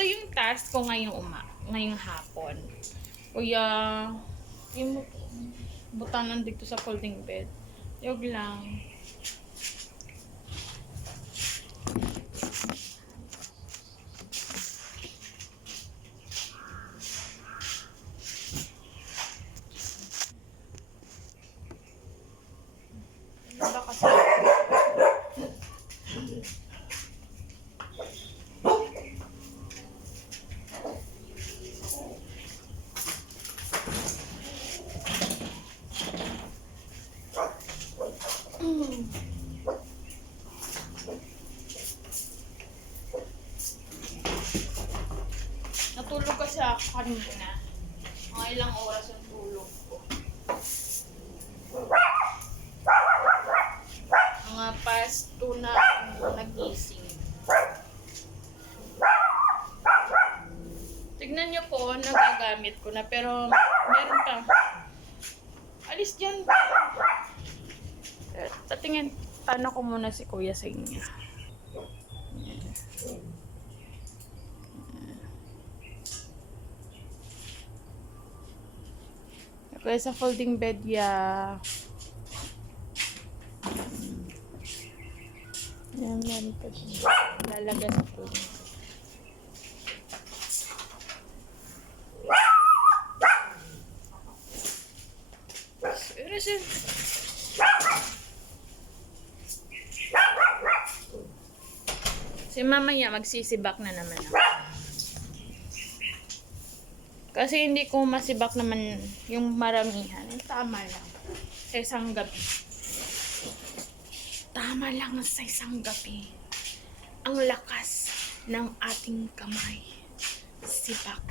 ito yung task ko ngayong hapon. Kuya, yung butanan dito sa folding bed. Yog lang. Ano ba kasi? Natulog kasi ako kanina. Mga ilang oras yung tulog ko. Mga past 2 na nagising. Tignan nyo po, nagagamit ko na. Pero meron pa. Alis dyan. Tatingin, paano ko muna si kuya sa inyo. Okay, sa folding bed ya. Yan, meron pa dyan. Lalaga sa folding bed. Si mamaya magsisibak na naman ako. Kasi hindi ko masibak naman yung maramihan. Tama lang. Sa isang gabi. Tama lang sa isang gabi. Ang lakas ng ating kamay. Sibak.